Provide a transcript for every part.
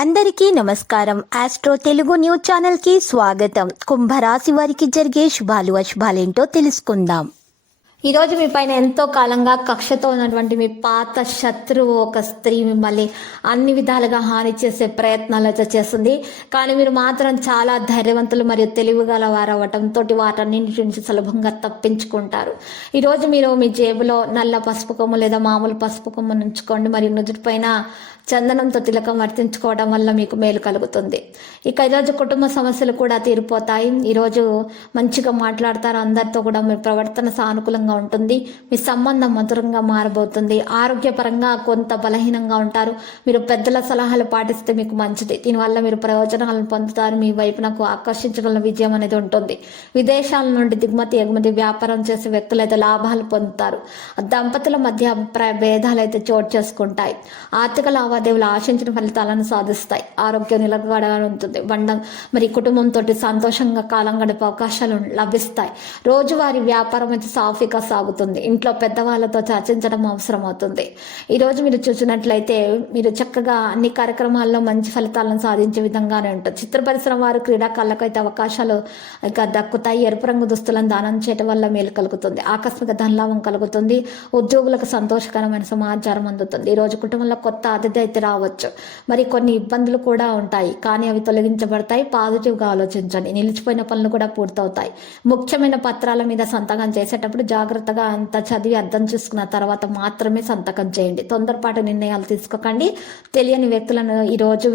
అందరికీ నమస్కారం. Astro Telugu news channel కి స్వాగతం. కుంభరాశి వారికి జరిగే శుభాలు అశుభాలేంటో తెలుసుకుందాం. ఈరోజు మీ పైన ఎంతో కాలంగా కక్షతో ఉన్నటువంటి మీ పాత శత్రువు ఒక స్త్రీ మిమ్మల్ని అన్ని విధాలుగా హాని చేసే ప్రయత్నాలు అయితే చేస్తుంది. కానీ మీరు మాత్రం చాలా ధైర్యవంతులు మరియు తెలివిగల వారు అవ్వటంతో వాటన్నింటి నుంచి సులభంగా తప్పించుకుంటారు. ఈరోజు మీరు మీ జేబులో నల్ల పసుపు కొమ్ము లేదా మామూలు పసుపు కొమ్మును ఉంచుకోండి. మరియు నుదుటి పైన చందనంతో తిలకం వర్తించుకోవడం వల్ల మీకు మేలు కలుగుతుంది. ఇక ఈరోజు కుటుంబ సమస్యలు కూడా తీరిపోతాయి. ఈరోజు మంచిగా మాట్లాడతారు, అందరితో కూడా మీ ప్రవర్తన సానుకూలంగా ఉంటుంది. మీ సంబంధం మధురంగా మారబోతుంది. ఆరోగ్యపరంగా కొంత బలహీనంగా ఉంటారు. మీరు పెద్దల సలహాలు పాటిస్తే మీకు మంచిది. దీనివల్ల మీరు ప్రయోజనాలను పొందుతారు. మీ వైపునకు ఆకర్షించగల విజయం అనేది ఉంటుంది. విదేశాల నుండి దిగుమతి ఎగుమతి వ్యాపారం చేసే వ్యక్తులు అయితే లాభాలు పొందుతారు. దంపతుల మధ్య అభిప్రాయ భేదాలు అయితే చోటు చేసుకుంటాయి. ఆర్థిక లావాదేవీలు ఆశించిన ఫలితాలను సాధిస్తాయి. ఆరోగ్యం నిలకడగా ఉంటుంది. మరి కుటుంబంతో సంతోషంగా కాలం గడిపే అవకాశాలు లభిస్తాయి. రోజువారీ వ్యాపారం అయితే సాఫీగా సాగుతుంది. ఇంట్లో పెద్దవాళ్ళతో చర్చించడం అవసరం అవుతుంది. ఈరోజు మీరు చూసినట్లయితే మీరు చక్కగా అన్ని కార్యక్రమాల్లో మంచి ఫలితాలను సాధించే విధంగానే ఉంటుంది. చిత్ర పరిశ్రమ వారు క్రీడాకారులకు అయితే అవకాశాలు ఇక దక్కుతాయి. ఎరుపు రంగు దుస్తులను దానం చేయడం వల్ల మేలు కలుగుతుంది. ఆకస్మిక ధనలాభం కలుగుతుంది. ఉద్యోగులకు సంతోషకరమైన సమాచారం అందుతుంది. ఈరోజు కుటుంబంలో కొత్త అతిథి అయితే రావచ్చు. మరి కొన్ని ఇబ్బందులు కూడా ఉంటాయి, కానీ అవి తొలగించబడతాయి. పాజిటివ్గా ఆలోచించండి. నిలిచిపోయిన పనులు కూడా పూర్తవుతాయి. ముఖ్యమైన పత్రాల మీద సంతకం చేసేటప్పుడు జాగ్రత్తగా అంత చదివి అర్థం చేసుకున్న తర్వాత మాత్రమే సంతకం చేయండి. తొందరపాటు నిర్ణయాలు తీసుకోకండి. తెలియని వ్యక్తులను ఈరోజు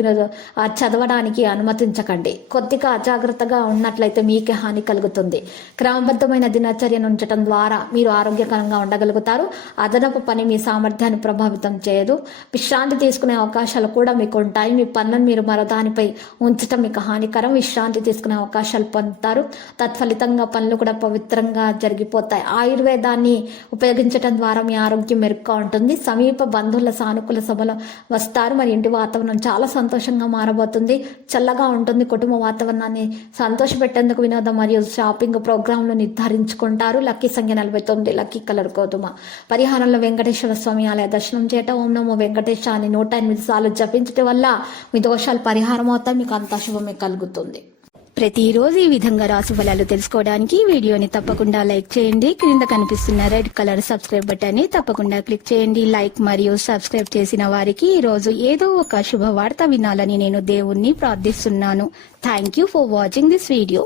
చదవడానికి అనుమతించకండి. కొద్దిగా అజాగ్రత్తగా ఉన్నట్లయితే మీకే హాని కలుగుతుంది. క్రమబద్ధమైన దినచర్యను ఉంచడం ద్వారా మీరు ఆరోగ్యకరంగా ఉండగలుగుతారు. అదనపు పని మీ సామర్థ్యాన్ని ప్రభావితం చేయదు. విశ్రాంతి తీసుకునే అవకాశాలు కూడా మీకు ఉంటాయి. మీ పనులను మీరు మరో దానిపై ఉంచడం మీకు హానికరం. విశ్రాంతి తీసుకునే అవకాశాలు పొందుతారు. తత్ఫలితంగా పనులు కూడా పవిత్రంగా జరిగిపోతాయి. ఆయుర్వేదాన్ని ఉపయోగించడం ద్వారా మీ ఆరోగ్యం మెరుగ్గా ఉంటుంది. సమీప బంధువుల సానుకూల సభలో వస్తారు. మరి ఇంటి వాతావరణం చాలా సంతోషంగా మారబోతుంది. చల్లగా ఉంటుంది. కుటుంబ వాతావరణాన్ని సంతోషపెట్టేందుకు వినోదం మరియు షాపింగ్ ప్రోగ్రాంలు నిర్ధారించుకుంటారు. లక్కీ సంఖ్య 49. లక్కీ కలర్ గోధుమ. పరిహారంలో వెంకటేశ్వర స్వామి ఆలయ దర్శనం చేయటం, ఓం నమో వెంకటేశ అని 108 సార్లు జపించడం వల్ల మీ దోషాలు పరిహారం అవుతాయి. మీకు అంతా శుభమే కలుగుతుంది. ప్రతిరోజు ఈ విధంగా రాశి ఫలాలు తెలుసుకోవడానికి వీడియోని తప్పకుండా లైక్ చేయండి. క్రింద కనిపిస్తున్న రెడ్ కలర్ సబ్స్క్రైబ్ బటన్ ని తప్పకుండా క్లిక్ చేయండి. లైక్ మరియు సబ్స్క్రైబ్ చేసిన వారికి ఈ రోజు ఏదో ఒక శుభవార్త వినాలని నేను దేవుణ్ణి ప్రార్థిస్తున్నాను. Thank you for watching this video.